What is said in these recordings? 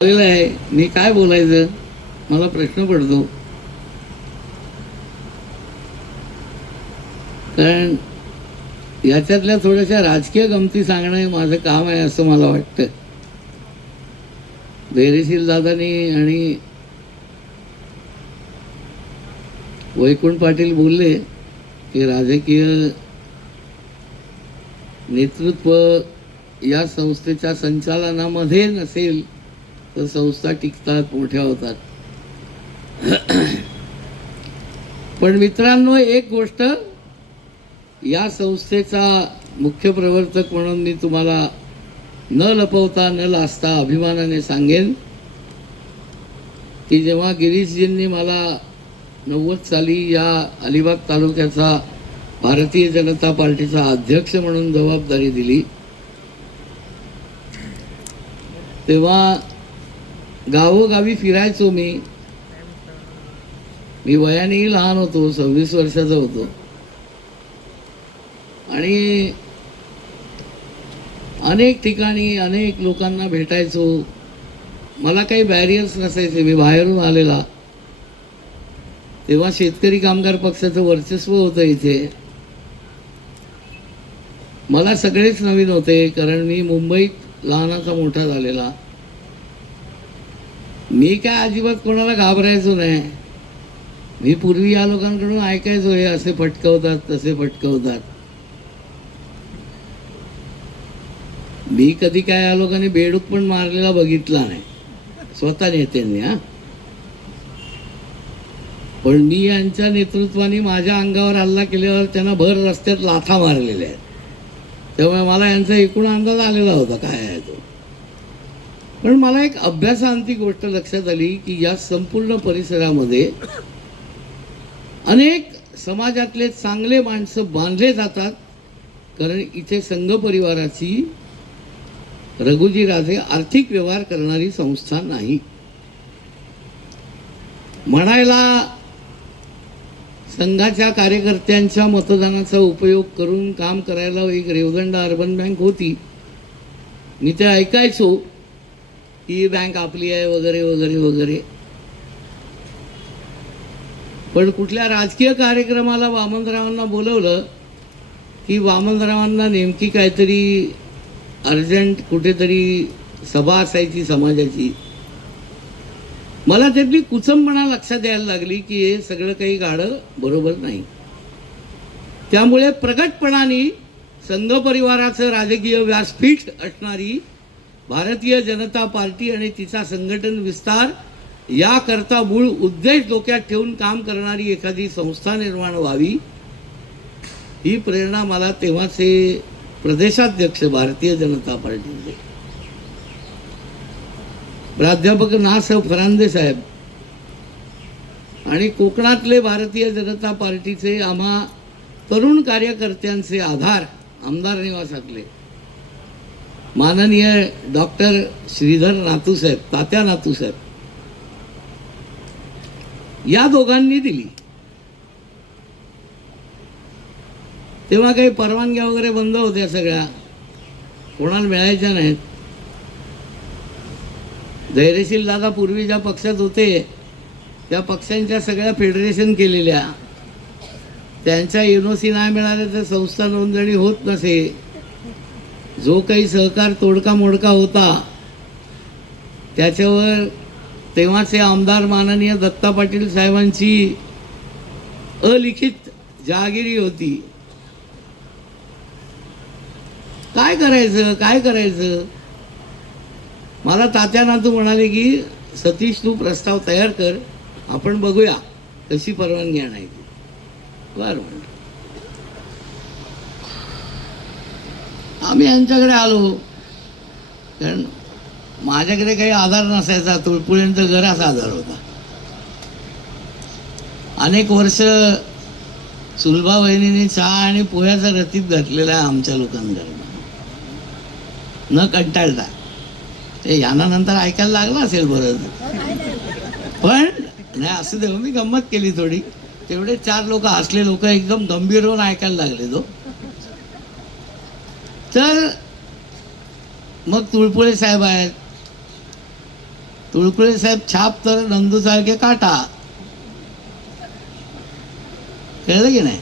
आहे. मी काय बोलायचं मला प्रश्न पडतो. कारण याच्यातल्या थोड्याशा राजकीय गमती सांगणं हे माझं काम आहे असं मला वाटतं. धैर्यशील दादानी आणि वैकुंठ पाटील बोलले की राजकीय नेतृत्व या संस्थेच्या संचालनामध्ये नसेल तर संस्था टिकतात, मोठ्या होतात. पण मित्रांनो, एक गोष्ट या संस्थेचा मुख्य प्रवर्तक म्हणून मी तुम्हाला न लपवता न लाजता अभिमानाने सांगेन की जेव्हा गिरीशजींनी मला 90 साली या अलिबाग तालुक्याचा भारतीय जनता पार्टीचा अध्यक्ष म्हणून जबाबदारी दिली, तेव्हा गावोगावी फिरायचो. मी वयानेही लहान होतो, 26 वर्षाचा होतो. आणि अनेक ठिकाणी अनेक लोकांना भेटायचो. मला काही बॅरियर्स नसायचे. मी बाहेरून आलेला. तेव्हा शेतकरी कामगार पक्षाचं वर्चस्व होतं इथे. मला सगळेच नवीन होते, कारण मी मुंबईत लहानाचा मोठा झालेला. मी काय अजिबात कोणाला घाबरायचो नाही. मी पूर्वी या लोकांकडून ऐकायचो, हे असे फटकवतात, तसे फटकवतात. मी कधी काय या लोकांनी बेडूक पण मारलेला बघितला नाही, स्वतः नेत्यांनी. पण मी यांच्या नेतृत्वाने माझ्या अंगावर हल्ला केल्यावर त्यांना भर रस्त्यात लाथा मारलेल्या आहेत. त्यामुळे मला यांचा एकूण अंदाज आलेला होता काय आहे तो. पण मला एक अभ्यासांती गोष्ट लक्षात आली की या संपूर्ण परिसरामध्ये अनेक समाजातले चांगले माणसं बांधले जातात, कारण इथे संघ परिवाराची, रघुजी राजे आर्थिक व्यवहार करणारी संस्था नाही. म्हणायला संघाच्या कार्यकर्त्यांच्या मतदानाचा उपयोग करून काम करायला एक रेवदंडा अर्बन बँक होती. मी ते ऐकायचो, ही बँक आपली आहे वगैरे वगैरे वगैरे. पण कुठल्या राजकीय कार्यक्रमाला वामनरावांना बोलवलं की वामनरावांना नेमकी काहीतरी अर्जंट कुठेतरी सभा असायची समाजाची. मला त्यातली कुचंबणा लक्षात यायला लागली की हे सगळं काही गाडं बरोबर नाही. त्यामुळे प्रकटपणाने संघ परिवाराचं राजकीय व्यासपीठ असणारी भारतीय जनता पार्टी आणि तिचा संघटन विस्तार याकरता मूळ उद्देश डोक्यात ठेवून काम करणारी एखादी संस्था निर्माण व्हावी, ही प्रेरणा मला तेव्हाचे प्रदेशाध्यक्ष भारतीय जनता पार्टीचे प्राध्यापक ना. स. फरांदे साहेब आणि कोकणातले भारतीय जनता पार्टीचे आम्हा तरुण कार्यकर्त्यांचे आधार आमदार निवासातले माननीय डॉक्टर श्रीधर नातूसाहेब, तात्या नातूसाहेब, या दोघांनी दिली. तेव्हा काही परवानग्या वगैरे बंद होत्या, सगळ्या कोणाला मिळायच्या नाहीत. धैर्यशील दादा पूर्वी ज्या पक्षात होते त्या पक्षांच्या सगळ्या फेडरेशन केलेल्या, त्यांच्या एनओसी नाही मिळाले तर संस्था नोंदणी होत नसे. जो काही सहकार तोडका मोडका होता त्याच्यावर तेव्हाचे आमदार माननीय दत्ता पाटील साहेबांची अलिखित जहागिरी होती. काय करायचं. मला तात्या नातू म्हणाले की सतीश, तू प्रस्ताव तयार कर, आपण बघूया कशी परवानगी आणायची. बरं म्हणलं. आम्ही यांच्याकडे आलो, कारण माझ्याकडे काही आधार नसायचा. तुळपुळेंचा घराचा आधार होता. अनेक वर्ष सुलभा वहिनीने चहा आणि पोह्याचा रतीब घातलेला आहे आमच्या लोकांकडे, न कंटाळता. ते यांना नंतर ऐकायला लागलं असेल बरं, पण नाही असं देऊ. मी गंमत केली थोडी. तेवढे 4 लोक हसले, लोक एकदम गंभीर होऊन ऐकायला लागले. तर मग तुळपुळे साहेब आहेत, तुळपुळे साहेब छाप तर नंदू चाळके काटा. कळलं की नाही?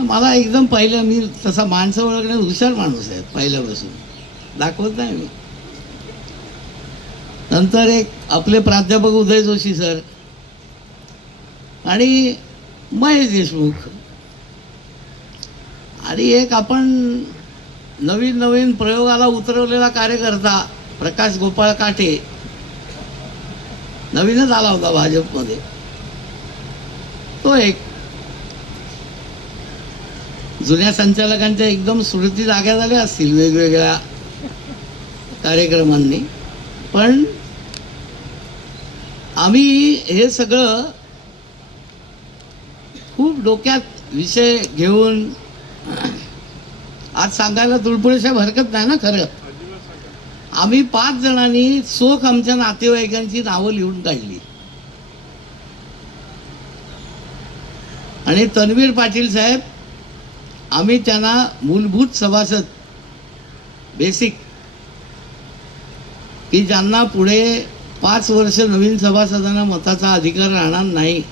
मला एकदम पहिलं, मी तसा माणसं ओळखण्यात हुशार माणूस आहे पहिल्यापासून, दाखवत नाही मी. नंतर एक आपले प्राध्यापक उदय जोशी सर आणि महेश देशमुख, आणि एक आपण नवीन नवीन प्रयोगाला उतरवलेला कार्यकर्ता प्रकाश गोपाळ काठे, नवीनच आला होता भाजपमध्ये, तो एक. जुन्या संचालकांच्या एकदम स्मृती जाग्या झाल्या असतील वेगवेगळ्या कार्यक्रमांनी, पण आम्ही हे सगळं खूप डोक्यात विषय घेऊन आज सांगायला तुळपुळे साहेब हरकत नाही ना. खरं आम्ही 5 जणांनी चोख आमच्या नातेवाईकांची नावं लिहून काढली, आणि तन्वीर पाटील साहेब, आम्ही त्यांना मूलभूत सभासद, बेसिक, की ज्यांना पुढे 5 वर्ष नवीन सभासदांना मताचा अधिकार राहणार नाही,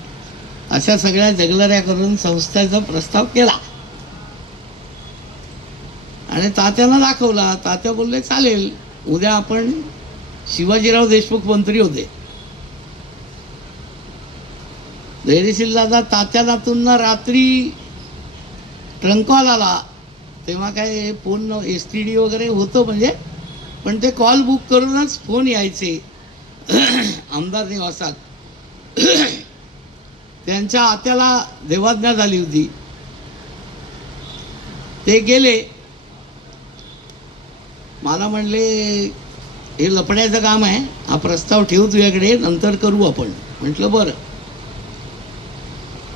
अशा सगळ्या जगलऱ्या करून संस्थेचा प्रस्ताव केला आणि तात्याला दाखवला. तात्या बोलले चालेल, उद्या आपण, शिवाजीराव देशमुख मंत्री होते, धैर्यशील दादा तात्या नातूंना रात्री ट्रंक कॉल आला, तेव्हा काय फोन STD वगैरे होतं म्हणजे, पण ते कॉल बुक करूनच फोन यायचे आमदार निवासात. त्यांच्या आत्याला देवाज्ञा झाली होती, ते गेले. मला म्हणले हे लपड्याचं काम आहे, हा प्रस्ताव ठेवू तुझ्याकडे, नंतर करू आपण. म्हटलं बरं.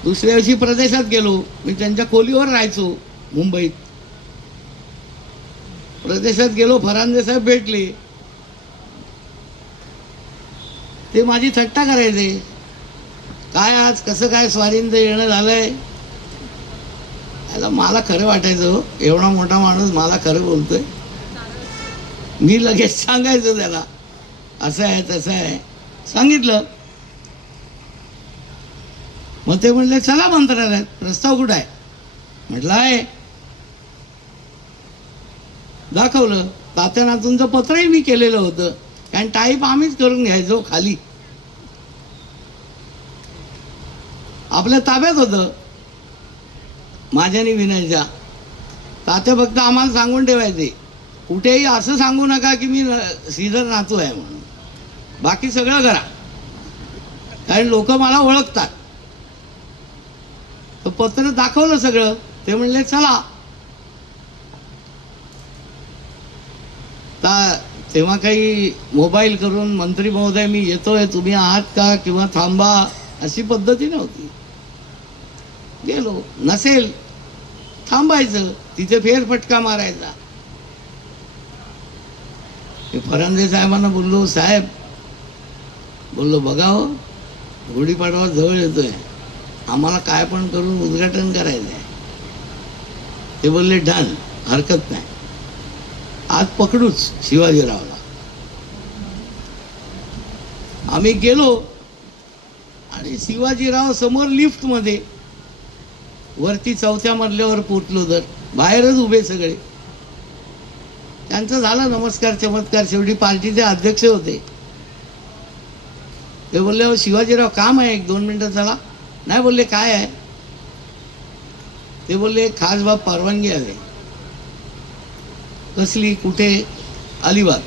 दुसऱ्या दिवशी प्रदेशात गेलो, मी त्यांच्या खोलीवर राहायचो मुंबईत. प्रदेशात गेलो, फरांदे साहेब भेटले, ते माझी थट्टा करायचे, काय आज कसं काय स्वारींचं येणं झालंय. मला खरं वाटायचं, एवढा मोठा माणूस मला खरं बोलतोय. मी लगेच सांगायचो त्याला, असं आहे तसं आहे, सांगितलं. मग ते म्हणले चला मंत्रालयात, प्रस्ताव कुठं आहे? म्हटलं आहे. दाखवलं. तात्या नातूंचं पत्रही मी केलेलं होतं, कारण टाईप आम्हीच करून घ्यायचो खाली, आपल्या ताब्यात होतं माझ्यानी विनयच्या. तात्या फक्त आम्हाला सांगून ठेवायचे, कुठेही असं सांगू नका की मी श्रीधर नातू आहे म्हणून, बाकी सगळं करा, कारण लोक मला ओळखतात. तर पत्र दाखवलं सगळं, ते म्हणले चला. तेव्हा काही मोबाईल करून मंत्री महोदय मी येतोय, तुम्ही आहात का, किंवा थांबा, अशी पद्धती नव्हती. गेलो, नसेल थांबायचं, तिथे फेरफटका मारायचा. फरांदे साहेबांना बोललो, साहेब बोललो बघा हो, गुढीपाडवा जवळ येतोय, आम्हाला काय पण करून उद्घाटन करायचं आहे. ते बोलले डन, हरकत नाही, आज पकडूच शिवाजीरावला. आम्ही गेलो आणि शिवाजीराव समोर लिफ्टमध्ये, वरती 4थ्या मजल्यावर पोचलो, तर बाहेरच उभे सगळे. त्यांचं झालं नमस्कार चमत्कार, शेवटी पार्टीचे अध्यक्ष होते. ते बोलले शिवाजीराव काम आहे, 1-2 मिनिटं चला. नाही बोलले काय आहे? ते बोलले खास बाब परवानगी आहे. कसली, कुठे? अलिबाग.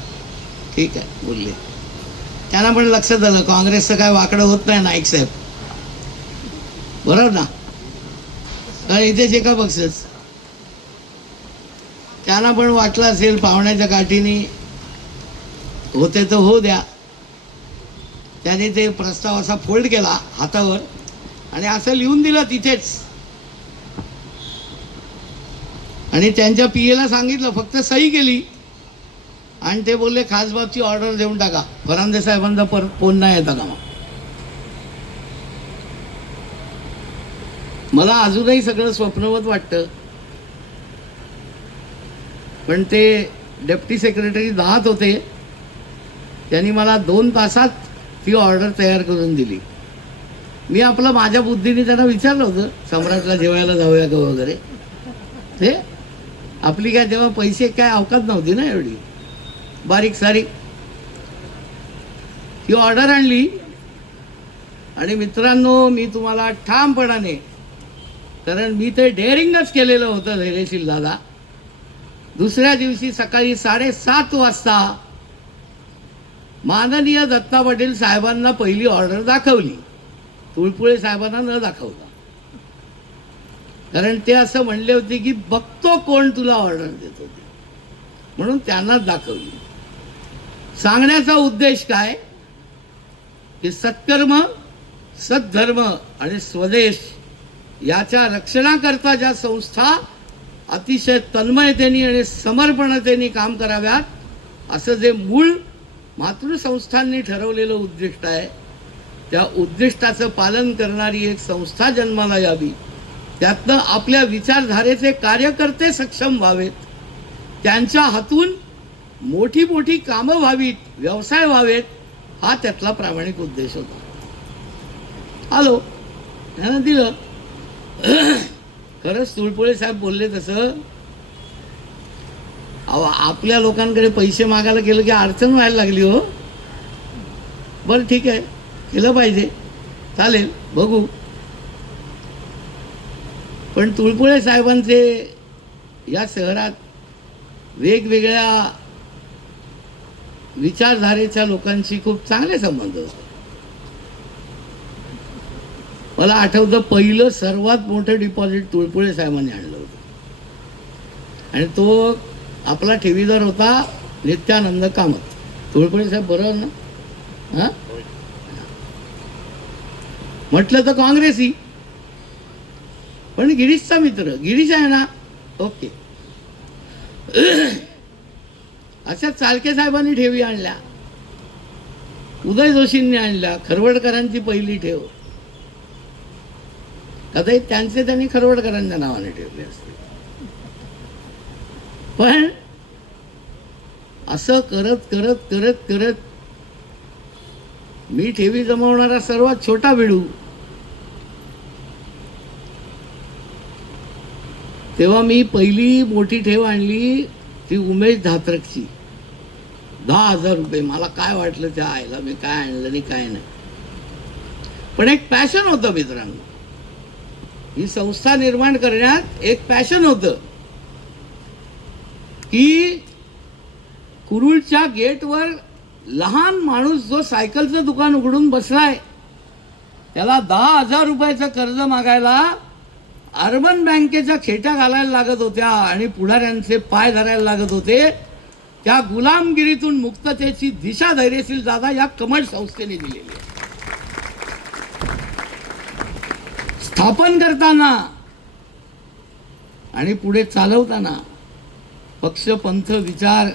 ठीक आहे बोलले. त्यांना पण लक्षात आलं काँग्रेसचं काय वाकडं होत नाही नाईक साहेब, बरोबर ना, कारण इथेच एका पक्षच. त्यांना पण वाटलं असेल पाहुण्याच्या काठीने होते तर हो द्या. त्याने ते प्रस्ताव असा फोल्ड केला हातावर आणि असं लिहून दिलं तिथेच, आणि त्यांच्या PA ला सांगितलं, फक्त सही केली आणि ते बोलले खासबाबची ऑर्डर देऊन टाका, फरांदे साहेबांचा परत फोन नाही येता का. मला अजूनही सगळं स्वप्नवत वाटतं, पण ते डेप्टी सेक्रेटरी 10 होते, त्यांनी मला 2 तासात ती ऑर्डर तयार करून दिली. मी आपलं माझ्या बुद्धीने त्यांना विचारलं होतं, सम्राटला जेवायला जाऊया का वगैरे. ते आपली काय तेव्हा पैसे काय अवकात नव्हती ना एवढी, बारीक सारीक. ती ऑर्डर आणली आणि मित्रांनो, मी तुम्हाला ठामपणाने, कारण मी ते डेअरिंगच केलेलं होतं धैर्यशील दादा, दुसऱ्या दिवशी सकाळी 7:30 वाजता माननीय दत्ता पाटील साहेबांना पहिली ऑर्डर दाखवली, तुळपुळे साहेबांना न दाखवता. कारण ते असं म्हणले होते की बघतो कोण तुला ऑर्डर देत होते, म्हणून त्यांनाच दाखवली. सांगण्याचा उद्देश काय की सत्कर्म, सद्धर्म आणि स्वदेश याच्या रक्षणाकरता ज्या संस्था अतिशय तन्मयतेने आणि समर्पणतेने काम कराव्यात, असं जे मूळ मातृसंस्थांनी ठरवलेलं उद्दिष्ट आहे, त्या उद्दिष्टाचं पालन करणारी एक संस्था जन्माला यावी. त्यातनं आपल्या विचारधारेचे कार्यकर्ते सक्षम व्हावेत, त्यांच्या हातून मोठी मोठी कामं व्हावीत, व्यवसाय व्हावेत, हा त्यातला प्रामाणिक उद्देश होता. आलो, ह्यानं दिलं. खरंच तुळपुळे साहेब बोलले तसं, आपल्या लोकांकडे पैसे मागायला गेलं की अडचण व्हायला लागली हो. बरं ठीक आहे, केलं पाहिजे, चालेल, बघू. पण तुळपुळे साहेबांचे या शहरात वेगवेगळ्या विचारधारेच्या लोकांशी खूप चांगले संबंध होते. मला आठवतं, पहिलं सर्वात मोठं डिपॉझिट तुळपुळे साहेबांनी आणलं होतं आणि तो आपला ठेवीदार होता नित्यानंद कामत. तुळपुळे साहेब बरोबर ना? हां, म्हटलं तर काँग्रेसी, पण गिरीशचा मित्र, गिरीश आहे ना, ओके. अशा चालके साहेबांनी ठेवी आणल्या, उदय जोशींनी आणल्या, खरवडकरांची पहिली ठेव कदाचित त्यांचे त्यांनी खरवडकरांच्या नावाने ठेवले असते. पण असं करत करत करत करत मी ठेवी जमवणारा सर्वात छोटा बिडू. तेव्हा मी पहिली मोठी ठेव आणली ती उमेश धात्रकची, 10,000 रुपये. मला काय वाटलं त्या आईला मी काय आणलं आणि काय नाही, पण एक पॅशन होतं मित्रांनो. ही संस्था निर्माण करण्यात एक पॅशन होतं की कुरुळच्या गेटवर लहान माणूस जो सायकलचं दुकान उघडून बसलाय, त्याला 10,000 रुपयाचं कर्ज मागायला अर्बन बँकेच्या खेट्या घालायला लागत होत्या आणि पुढाऱ्यांचे पाय धरायला लागत होते. त्या गुलामगिरीतून मुक्ततेची दिशा धैर्यशील दादा या कमळ संस्थेने दिलेली आहे. स्थापन करताना आणि पुढे चालवताना पक्ष, पंथ, विचार,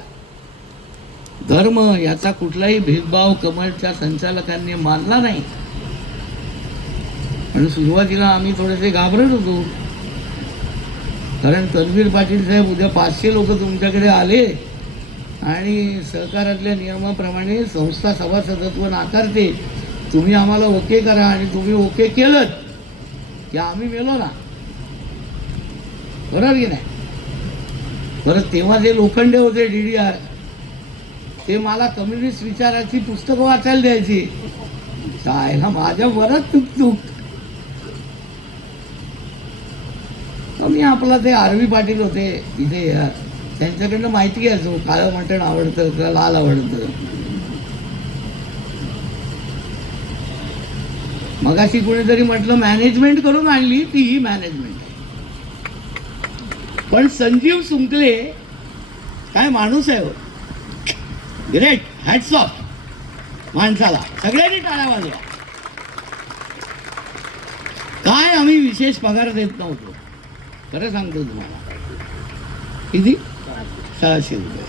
धर्म याचा कुठलाही भेदभाव कमळच्या संचालकांनी मानला नाही. आणि सुरुवातीला आम्ही थोडेसे घाबरत होतो, कारण तन्वीर पाटील साहेब उद्या 500 लोक तुमच्याकडे आले आणि सहकारातल्या नियमाप्रमाणे संस्था सभासदत्व नाकारते, तुम्ही आम्हाला ओके करा, आणि तुम्ही ओके केलं की आम्ही मेलो ना, बरोबर की नाही? बरं, तेव्हा जे लोखंडे होते DDR, ते मला कम्युनिस्ट विचाराची पुस्तकं वाचायला द्यायची. काय माझ्या बरंच चूक. मी आपला ते आरवी पाटील होते इथे, त्यांच्याकडनं माहिती घ्यायचो, काळं मटण आवडतं का लाल आवडतं. मगाशी कोणीतरी म्हटलं मॅनेजमेंट करून आणली, ती ही मॅनेजमेंट आहे. पण संजीव सुंकले काय माणूस आहे हो, ग्रेट, हॅट्स ऑफ माणसाला. सगळ्यांनी टाळ्या वाजवा. काय आम्ही विशेष पगार देत नव्हतो, खरं सांगतो तुम्हाला. किती? 600 रुपये.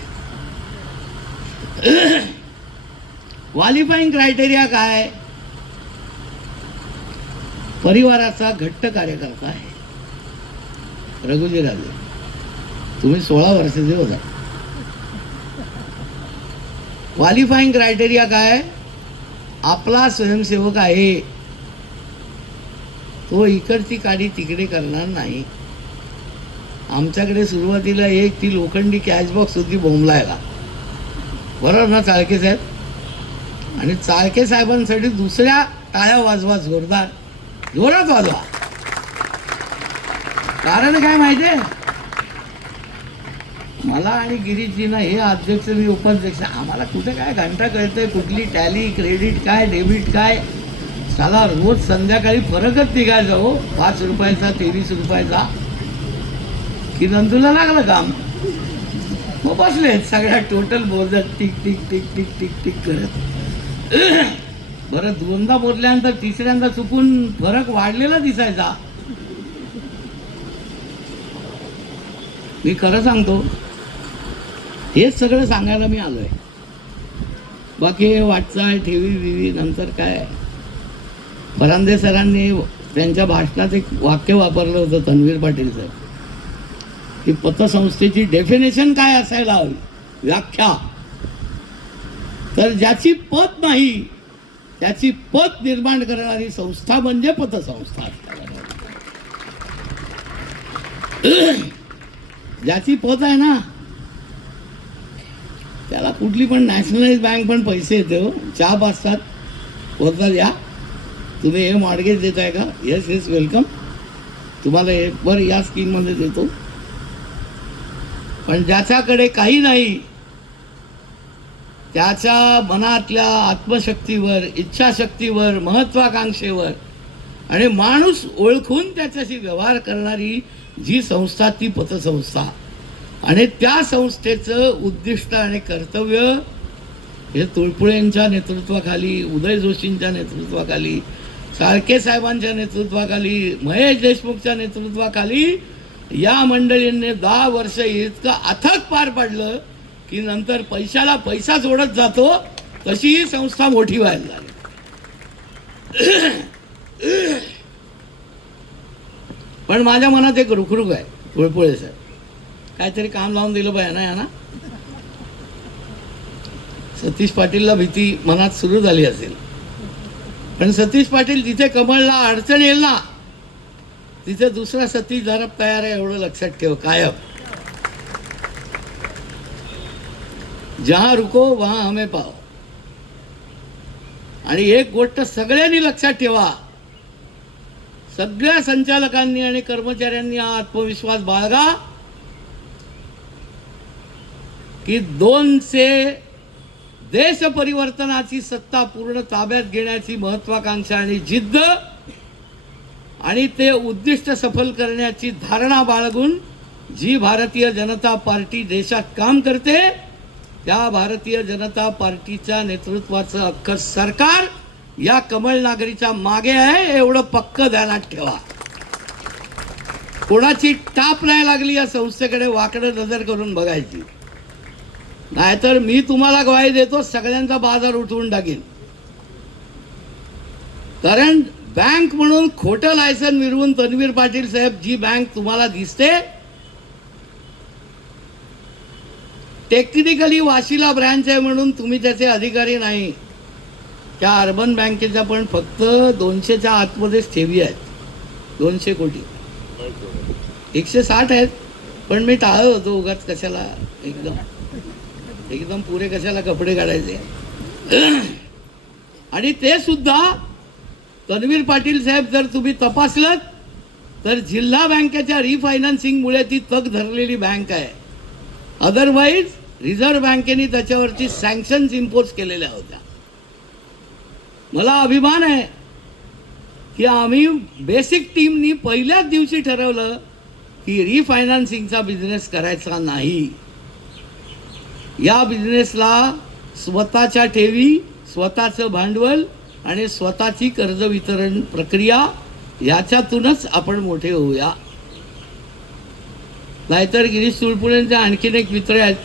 क्वालिफाईंग क्रायटेरिया काय? परिवाराचा घट्ट कार्यकर्ता आहे. रघुजी राजे, तुम्ही 16 वर्षाचे होता, क्वालिफाईंग क्रायटेरिया काय? आपला स्वयंसेवक आहे, तो इकडची काडी तिकडे करणार नाही. आमच्याकडे सुरुवातीला एक ती लोखंडी कॅशबॉक्स होती बोंबलायला, बरोबर ना चाळके साहेब? आणि चाळके साहेबांसाठी दुसऱ्या टाळ्या वाजवा, जोरदार, जोरात वाजवा. कारण काय माहितीये, मला आणि गिरीशजींना, हे अध्यक्ष मी उपाध्यक्ष, आम्हाला कुठे काय घंटा कळतंय, कुठली टॅली, क्रेडिट काय, डेबिट काय, साला रोज संध्याकाळी फरकच निघायचा हो, 5 रुपयाचा 23 रुपयाचा, की नंदूला लागलं काम. मग बसले सगळ्या टोटल बोलत tick tick tick tick tick tick करत. बरं, दोनदा बोलल्यानंतर तिसऱ्यांदा चुकून फरक वाढलेला दिसायचा. मी खरं सांगतो, हेच सगळं सांगायला मी आलोय. बाकी वाटचाल ठेवी बिवी नंतर काय. फरांदे सरांनी त्यांच्या भाषणात एक वाक्य वापरलं होतं, तन्वीर पाटील सर, की पतसंस्थेची डेफिनेशन काय असायला हवी, व्याख्या. तर ज्याची पत नाही त्याची पत निर्माण करणारी संस्था म्हणजे पतसंस्था. ज्याची पत आहे ना त्याला कुठली पण नॅशनलाइज बँक पण पैसे येते हो, चाप असतात, बोलतात या तुम्ही हे मॉर्गेज देताय का, येस येस वेलकम, तुम्हाला हे बरं या स्कीममध्ये देतो. पण ज्याच्याकडे काही नाही, त्याच्या मनातल्या आत्मशक्तीवर, इच्छाशक्तीवर, महत्वाकांक्षेवर आणि माणूस ओळखून त्याच्याशी व्यवहार करणारी जी संस्था, ती पतसंस्था. आणि त्या संस्थेचं उद्दिष्ट आणि कर्तव्य हे तुळपुळेंच्या नेतृत्वाखाली, उदय जोशींच्या नेतृत्वाखाली, साळके साहेबांच्या नेतृत्वाखाली, महेश देशमुखच्या नेतृत्वाखाली या मंडळींनी 10 वर्ष इतकं अथक पार पाडलं की नंतर पैशाला पैसा जोडत जातो, तशी ही संस्था मोठी व्हायला लागली. पण माझ्या मनात एक रुखरुख आहे, तुळपुळे साहेब काहीतरी काम लावून दिलं पाहिजे ना यांना. सतीश पाटीलला भीती मनात सुरू झाली असेल, पण सतीश पाटील जिथे कमळला अडचण येईल ना तिथे दुसरा सतीश धरप तयार आहे, एवढं लक्षात ठेव कायम. जहां रुको वहां हमें पाओ. आणि एक गोष्ट सगळ्यांनी लक्षात ठेवा, सगळ्या संचालकांनी आणि कर्मचाऱ्यांनी हा आत्मविश्वास बाळगा की 200 देश परिवर्तनाची सत्ता पूर्ण ताब्यात घेण्याची महत्वाकांक्षा आणि जिद्द आणि ते उद्दिष्ट सफल करण्याची धारणा बाळगून जी भारतीय जनता पार्टी देशात काम करते, त्या भारतीय जनता पार्टीच्या नेतृत्वाचं अख्खं सरकार या कमळ नागरीच्या मागे आहे, एवढं पक्क ध्यानात ठेवा. कोणाची टाप नाही लागली या संस्थेकडे वाकडं नजर करून बघायची, नाहीतर मी तुम्हाला ग्वाही देतो सगळ्यांचा बाजार उठवून टाकीन. कारण बँक म्हणून खोटं लायसन मिळवून तन्वीर पाटील साहेब जी बँक तुम्हाला दिसते, टेक्निकली वाशीला ब्रँच आहे म्हणून तुम्ही त्याचे अधिकारी नाही. त्या अर्बन बँकेच्या पण फक्त 200च्या आतमध्येच ठेवी आहेत, 200 कोटी, 160 आहेत. पण मी टाळत होतो, उगाच कशाला एकदम पुरे कशाला कपडे काढायचे. आणि ते सुद्धा तन्वीर पाटील साहेब जर तुम्ही तपासलं तर जिल्हा बँकेच्या रिफायनान्सिंगमुळे ती तग धरलेली बँक आहे. अदरवाईज रिझर्व्ह बँकेने त्याच्यावरती सँक्शन्स इम्पोज केलेल्या होत्या. मला अभिमान आहे की आम्ही बेसिक टीमनी पहिल्याच दिवशी ठरवलं की रिफायनान्सिंगचा बिझनेस करायचा नाही. या बिझनेसला स्वतःच्या ठेवी, स्वतःचं भांडवल आणि स्वतःची कर्ज वितरण प्रक्रिया याच्यातूनच आपण मोठे होऊया. नाहीतर गिरीश तुळपुळेंचे आणखीन एक मित्र आहेत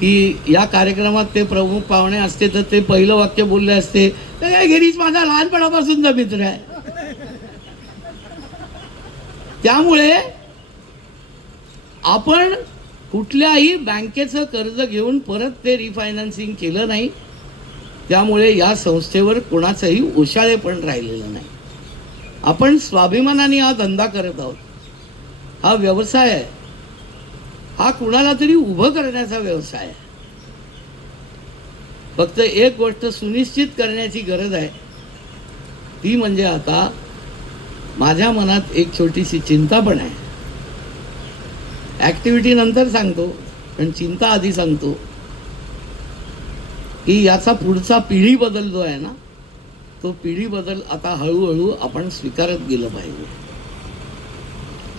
की या कार्यक्रमात ते प्रमुख पाहुणे असते तर ते पहिलं वाक्य बोलले असते, तर काय गिरीश माझा लहानपणापासूनचा मित्र आहे. त्यामुळे आपण कुठल्याही बँकेचं कर्ज घेऊन परत ते रिफायनान्सिंग केलं नाही. त्यामुळे या संस्थेवर कोणाचंही ओशाळेपण राहिलेलं नाही. आपण स्वाभिमानाने हा धंदा करत आहोत. हा व्यवसाय आहे. हा कुणाला तरी उभं करण्याचा व्यवसाय आहे. फक्त एक गोष्ट सुनिश्चित करण्याची गरज आहे, ती म्हणजे आता माझ्या मनात एक छोटीशी चिंता पण आहे. ॲक्टिव्हिटी नंतर सांगतो, पण चिंता आधी सांगतो की याचा पुढचा पिढी बदल जो आहे ना, तो पिढी बदल आता हळूहळू आपण स्वीकारत गेलं पाहिजे.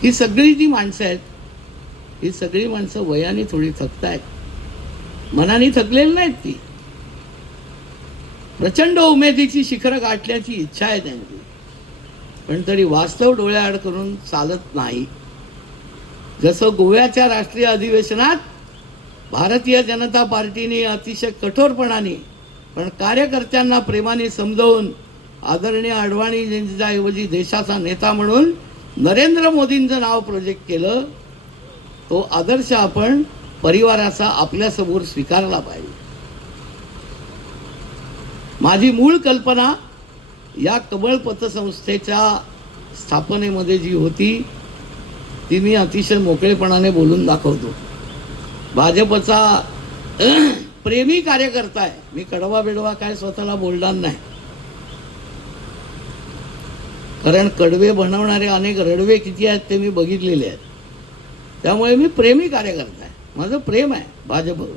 ही सगळी जी माणसं आहेत, ही सगळी माणसं वयाने थोडी थकतायत, मनाने थकलेली नाहीत. ती प्रचंड उमेदीची शिखरं गाठण्याची इच्छा आहे त्यांची, पण तरी वास्तव डोळ्याआड करून चालत नाही. जसं गोव्याच्या राष्ट्रीय अधिवेशनात भारतीय जनता पार्टीने अतिशय कठोरपणाने पण कार्यकर्त्यांना प्रेमाने समजावून आदरणीय अडवाणीजींच्या ऐवजी देशाचा नेता म्हणून नरेंद्र मोदींचं नाव प्रोजेक्ट केलं, तो आदर्श आपण परिवाराचा आपल्यासमोर स्वीकारला पाहिजे. माझी मूळ कल्पना या कमळ पतसंस्थेच्या स्थापनेमध्ये जी होती, ती मी अतिशय मोकळेपणाने बोलून दाखवतो. भाजपचा प्रेमी कार्यकर्ता आहे मी. कडवा बेडवा काय स्वतःला बोलणार नाही, कारण कडवे बनवणारे अनेक रडवे किती आहेत ते मी बघितलेले आहेत. त्यामुळे मी प्रेमी कार्यकर्ता आहे. माझं प्रेम आहे भाजपवर.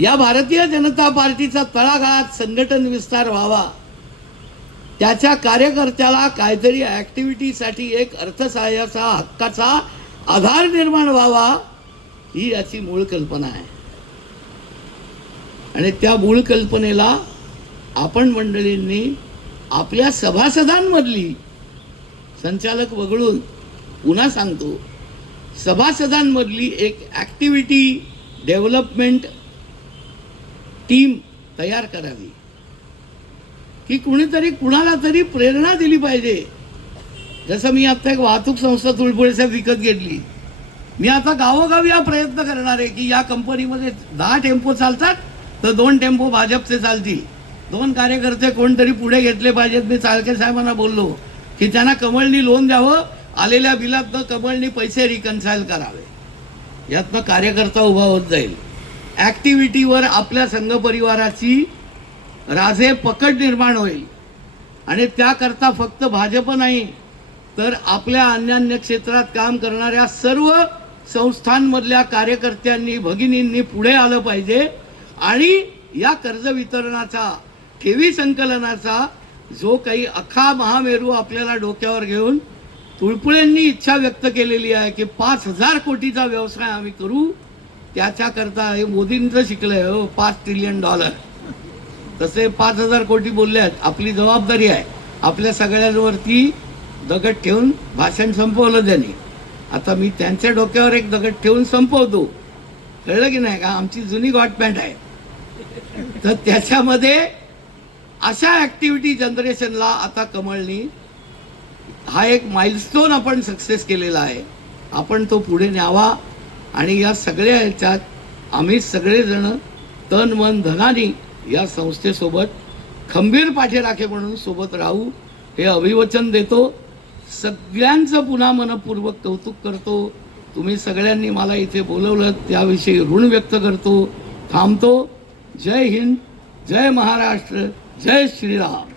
या भारतीय जनता पार्टीचा तळागाळात संघटन विस्तार व्हावा, त्याच्या कार्यकर्त्याला काहीतरी ॲक्टिव्हिटीसाठी एक अर्थसहाय्याचा हक्काचा आधार निर्माण व्हावा, ही याची मूळ कल्पना आहे. आणि त्या मूळ कल्पनेला आपण मंडळींनी आपल्या सभासदांमधली, संचालक वगळून पुन्हा सांगतो, सभासदांमधली एक ॲक्टिव्हिटी डेव्हलपमेंट टीम तयार करावी, की कुणीतरी कुणाला तरी प्रेरणा दिली पाहिजे. जसं मी आता एक वाहतूक संस्था तुळपुळेसाहेब विकत घेतली. मी आता गावोगावी हा प्रयत्न करणार आहे की या कंपनीमध्ये 10 टेम्पो चालतात तर 2 टेम्पो भाजपचे चालतील. 2 कार्यकर्ते कोणतरी पुढे घेतले पाहिजेत. मी चाळके साहेबांना बोललो की त्यांना कमळनी लोन द्यावं, आलेल्या बिलातनं कमळनी पैसे रिकन्साईल करावे. यातनं कार्यकर्ता उभा होत जाईल. ॲक्टिव्हिटीवर आपल्या संघ परिवाराची राजे पकड निर्माण होईल. आणि त्याकरता फक्त भाजप नाही तर आपल्या अन्यान्य क्षेत्रात काम करणाऱ्या सर्व संस्थांमधल्या कार्यकर्त्यांनी, भगिनींनी पुढे आलं पाहिजे. आणि या कर्ज वितरणाचा, ठेवी संकलनाचा जो काही अख्खा महामेरू आपल्याला डोक्यावर घेऊन तुळपुळेंनी इच्छा व्यक्त केलेली आहे की 5,000 कोटीचा व्यवसाय आम्ही करू, त्याच्याकरता हे मोदींचं शिकलंय हो, $5 ट्रिलियन. तसे 5,000 कोटी बोलले आहेत. आपली जबाबदारी आहे. आपल्या सगळ्यांवरती दगड ठेवून भाषण संपवलं त्यांनी. आता मी त्यांच्या डोक्यावर एक दगड ठेवून संपवतो. कळलं की नाही का? आमची जुनी गॉटपॅन्ट आहे. तर त्याच्यामध्ये अशा ॲक्टिव्हिटी जनरेशनला आता कमळनी हा एक माइलस्टोन आपण सक्सेस केलेला आहे. आपण तो पुढे न्यावा. आणि या सगळ्या ह्याच्यात आम्ही सगळेजण तन मन धनाने या संस्थेसोबत खंबीर पाठीराखे म्हणून सोबत राहू, हे अभिवचन देतो. सगळ्यांचं पुन्हा मनपूर्वक कौतुक करतो. तुम्ही सगळ्यांनी मला इथे बोलवलं त्याविषयी ऋण व्यक्त करतो. थांबतो. जय हिंद, जय महाराष्ट्र, जय श्रीराम.